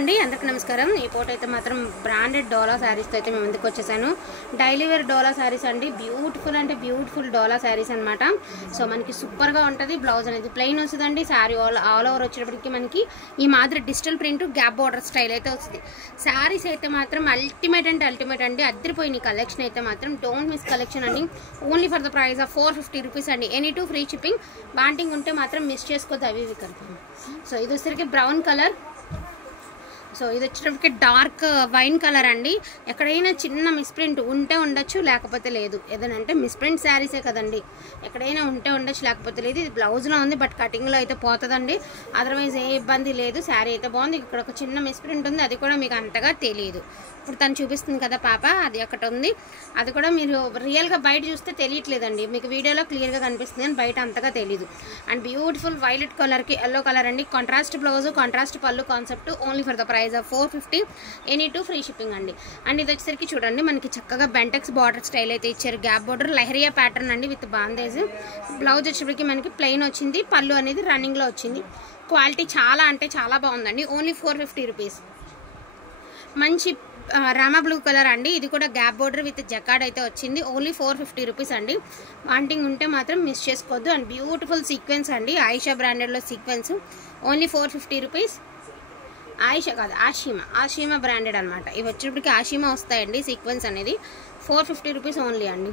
అండి అందరికీ నమస్కారం। ఈ ఫోటో అయితే మాత్రం బ్రాండెడ్ డోలా సారీస్ తో అయితే మేము ముందుకు వచ్చేసాను। డైలీ వేర్ డోలా సారీస్ అండి, బ్యూటిఫుల్ అంటే బ్యూటిఫుల్ డోలా సారీస్ అన్నమాట। సో మనకి సూపర్ గా ఉంటది। బ్లౌజ్ అనేది ప్లెయిన్ వస్తుందండి। సారీ ఆల్ ఓవర్ వచ్చేటప్పటికి మనకి ఈ మాదిరి digital print gap border style అయితే వస్తుంది। సారీస్ అయితే మాత్రం అల్టిమేట్ అంటే అల్టిమేట్ అండి, అద్దరిపోయిన కలెక్షన్ అయితే మాత్రం డోంట్ మిస్ కలెక్షన్ అండి। Only for the price of 450 rupees అండి। ఎనీ టూ ఫ్రీ షిప్పింగ్, బాంటింగ్ ఉంటే మాత్రం మిస్ చేసుకోవద్దు, అవి ఇవి కనుక। సో ఇది వచ్చేసరికి బ్రౌన్ కలర్, సో ఇది వచ్చేటప్పటికి డార్క్ వైన్ కలర్ అండి। ఎక్కడైనా చిన్న మిస్ప్రింట్ ఉంటే ఉండొచ్చు, లేకపోతే లేదు। ఏదనంటే మిస్ప్రింట్ శారీసే కదండి, ఎక్కడైనా ఉంటే ఉండొచ్చు, లేకపోతే లేదు। ఇది బ్లౌజ్లో ఉంది, బట్ కటింగ్లో అయితే పోతుందండి, అదర్వైజ్ ఏ ఇబ్బంది లేదు। శారీ అయితే బాగుంది। ఇక్కడ ఒక చిన్న మిస్ప్రింట్ ఉంది, అది కూడా మీకు అంతగా తెలియదు। ఇప్పుడు తను చూపిస్తుంది కదా పాప, అది అక్కడ ఉంది, అది కూడా మీరు రియల్గా బయట చూస్తే తెలియట్లేదండి, మీకు వీడియోలో క్లియర్గా కనిపిస్తుంది అని బయట అంతగా తెలియదు। అండ్ బ్యూటిఫుల్ వైలెట్ కలర్కి ఎల్లో కలర్ అండి, కాంట్రాస్ట్ బ్లౌజ్ కాంట్రాస్ట్ పళ్ళు concept, only for the price of 450, any two free shipping అండి। అండ్ ఇది వచ్చేసరికి చూడండి మనకి చక్కగా బెంటెక్స్ బార్డర్ స్టైల్ అయితే ఇచ్చారు, గ్యాప్ బార్డర్ లహరియా ప్యాటర్న్ అండి విత్ బాందేజ్। బ్లౌజ్ వచ్చేసరికి మనకి ప్లెయిన్ వచ్చింది, పళ్ళు అనేది రన్నింగ్లో వచ్చింది। క్వాలిటీ చాలా అంటే చాలా బాగుందండి, ఓన్లీ 450 రూపీస్। మంచి రామా బ్లూ కలర్ అండి, ఇది కూడా గ్యాప్ బోర్డర్ విత్ జకార్డ్ అయితే వచ్చింది, ఓన్లీ 450 రూపీస్ అండి। వాంటింగ్ ఉంటే మాత్రం మిస్ చేసుకోవద్దు। అండ్ బ్యూటిఫుల్ సీక్వెన్స్ అండి, ఆయిషా బ్రాండెడ్లో సీక్వెన్స్, ఓన్లీ 450 రూపీస్। ఆయిషా కాదు, ఆషీమా బ్రాండెడ్ అనమాట। ఇవి వచ్చేప్పటికి ఆషీమా వస్తాయండి, సీక్వెన్స్ అనేది 450 రూపీస్ ఓన్లీ అండి।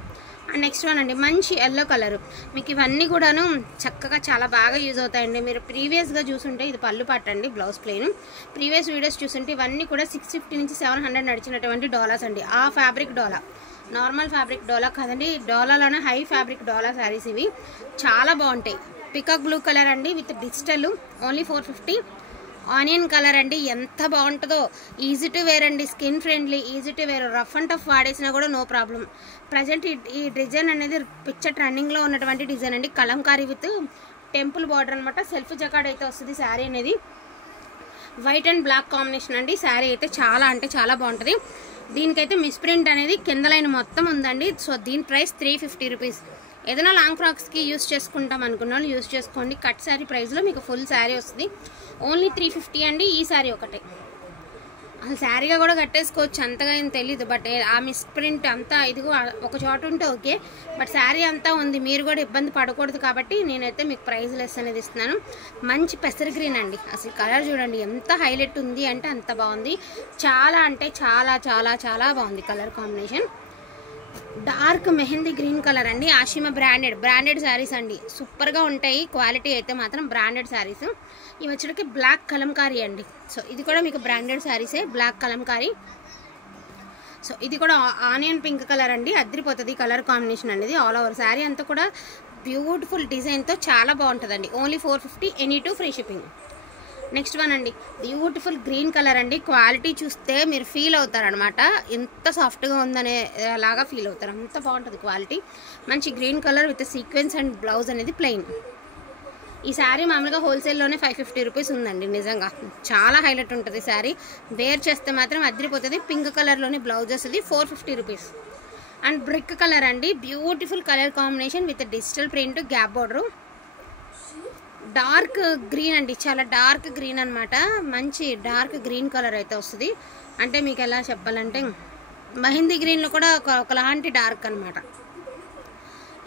అండ్ నెక్స్ట్ వన్ అండి, మంచి ఎల్లో కలర్, మీకు ఇవన్నీ కూడాను చక్కగా చాలా బాగా యూజ్ అవుతాయండి। మీరు ప్రీవియస్గా చూసుంటే ఇది పళ్ళు పట్టండి, బ్లౌజ్ ప్లెయిన్। ప్రీవియస్ వీడియోస్ చూసుంటే ఇవన్నీ కూడా 650 నుంచి 700 నడిచినటువంటి డోలాస్ అండి। ఆ fabric dola, normal fabric dola కాదండి, డోలాలోనే హై ఫ్యాబ్రిక్ డోలా శారీస్ ఇవి చాలా బాగుంటాయి। పికాక్ బ్లూ కలర్ అండి with digital, only 450। Onion colour అండి, ఎంత బాగుంటుందో, ఈజీ టు వేర్ అండి, skin friendly, easy to wear, rough and tough వాడేసినా కూడా నో ప్రాబ్లం। ప్రజెంట్ ఈ డిజైన్ అనేది పిక్చర్ ట్రెండింగ్లో ఉన్నటువంటి డిజైన్ అండి, కలంకారీ విత్ టెంపుల్ బార్డర్ అనమాట, సెల్ఫ్ జకార్డ్ అయితే వస్తుంది శారీ అనేది, వైట్ అండ్ బ్లాక్ కాంబినేషన్ అండి। శారీ అయితే చాలా అంటే చాలా బాగుంటుంది। దీనికైతే మిస్ప్రింట్ అనేది కింద లైన్ మొత్తం ఉందండి। సో దీని ప్రైస్ 350 రూపీస్। ఏదైనా లాంగ్ ఫ్రాక్స్కి యూస్ చేసుకుంటాం అనుకున్న వాళ్ళు యూస్ చేసుకోండి, కట్ శారీ ప్రైస్లో మీకు ఫుల్ శారీ వస్తుంది, ఓన్లీ 350 అండి। ఈ శారీ ఒకటే, అసలు శారీగా కూడా కట్టేసుకోవచ్చు, అంతగా ఏం తెలీదు, బట్ ఆ మిస్ప్రింట్ అంతా ఇదిగో ఒక చోట ఉంటే ఓకే, బట్ శారీ అంతా ఉంది, మీరు కూడా ఇబ్బంది పడకూడదు కాబట్టి నేనైతే మీకు ప్రైస్ లెస్ అనేది ఇస్తున్నాను। మంచి పెసర్ గ్రీన్ అండి, అసలు కలర్ చూడండి ఎంత హైలైట్ ఉంది అంటే అంత బాగుంది, చాలా అంటే చాలా చాలా చాలా బాగుంది colour combination. Dark mehndi green colour అండి, ఆషిమా బ్రాండెడ్ శారీస్ అండి, సూపర్గా ఉంటాయి, క్వాలిటీ అయితే మాత్రం బ్రాండెడ్ శారీస్। ఇవి వచ్చేటికి బ్లాక్ కలంకారీ అండి, సో ఇది కూడా మీకు బ్రాండెడ్ శారీసే, బ్లాక్ కలంకారీ। సో ఇది కూడా ఆనియన్ పింక్ కలర్ అండి, అద్దరిపోతుంది కలర్ కాంబినేషన్ అనేది, ఆల్ ఓవర్ శారీ అంతా కూడా బ్యూటిఫుల్ డిజైన్తో చాలా బాగుంటుందండి, only 450, any two free shipping. Next one అండి, బ్యూటిఫుల్ గ్రీన్ కలర్ అండి, క్వాలిటీ చూస్తే మీరు ఫీల్ అవుతారనమాట, ఎంత సాఫ్ట్గా ఉందనే లాగా ఫీల్ అవుతారు, అంత బాగుంటుంది క్వాలిటీ। మంచి green colour with sequence and blouse అనేది ప్లెయిన్। ఈ శారీ మామూలుగా హోల్సేల్లోనే 550 రూపీస్ ఉందండి, నిజంగా చాలా హైలైట్ ఉంటుంది శారీ, వేర్ చేస్తే మాత్రం అద్దరిపోతుంది। పింక్ కలర్లోని బ్లౌజ్ వస్తుంది, 450 రూపీస్। అండ్ బ్రిక్ కలర్ అండి, beautiful colour combination with digital print gap border, dark green అండి, చాలా డార్క్ గ్రీన్ అనమాట, మంచి డార్క్ గ్రీన్ కలర్ అయితే వస్తుంది, అంటే మీకు ఎలా చెప్పాలంటే మెహందీ గ్రీన్లో కూడా ఒకలాంటి డార్క్ అనమాట।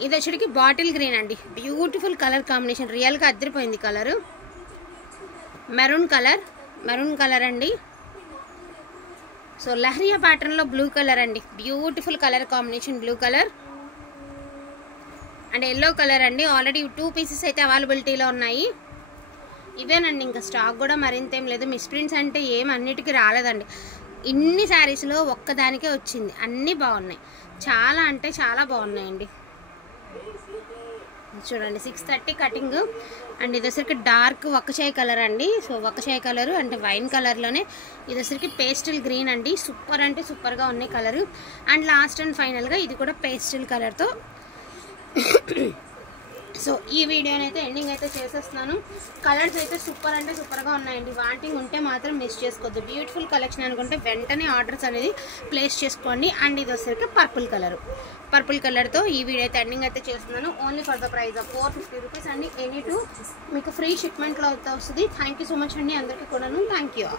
ఇది వచ్చేటికి బాటిల్ గ్రీన్ అండి, బ్యూటిఫుల్ కలర్ కాంబినేషన్, రియల్గా అద్దరిపోయింది కలరు। మెరూన్ కలర్ అండి, సో లహరియా ప్యాటర్న్లో బ్లూ కలర్ అండి, beautiful colour combination, blue colour and yellow colour అండి। ఆల్రెడీ 2 పీసెస్ అయితే అవైలబిలిటీలో ఉన్నాయి, ఇవేనండి, ఇంకా స్టాక్ కూడా మరింత ఏం లేదు। మిస్ప్రింట్స్ అంటే ఏం అన్నిటికీ రాలేదండి, ఇన్ని శారీస్లో ఒక్కదానికే వచ్చింది, అన్నీ బాగున్నాయి, చాలా అంటే చాలా బాగున్నాయండి। చూడండి 630 కటింగ్, అండ్ ఇది వచ్చరికి డార్క్ వక్కచాయ్ కలర్ అండి, సో వక్కచాయ్ కలర్ అంటే వైన్ కలర్లోనే, ఇది వచ్చరికి పేస్టల్ గ్రీన్ అండి, సూపర్ అంటే సూపర్గా ఉన్నాయి కలరు। అండ్ లాస్ట్ అండ్ ఫైనల్గా ఇది కూడా పేస్టల్ కలర్తో। సో ఈ వీడియోని అయితే ఎండింగ్ అయితే చేసేస్తున్నాను, కలర్స్ అయితే సూపర్ అంటే సూపర్గా ఉన్నాయండి, వాంటింగ్ ఉంటే మాత్రం మిస్ చేసుకోవద్దు, బ్యూటిఫుల్ కలెక్షన్ అనుకుంటే వెంటనే ఆర్డర్స్ అనేది ప్లేస్ చేసుకోండి। అండ్ ఇది వచ్చరికి పర్పుల్ కలర్తో ఈ వీడియో అయితే ఎండింగ్ అయితే చేస్తున్నాను, only for the price of 450 rupees అండి, ఎనీ టూ మీకు ఫ్రీ షిప్మెంట్లో అయితే వస్తుంది। థ్యాంక్ యూ సో మచ్ అండి అందరికీ కూడాను, థ్యాంక్ యూ।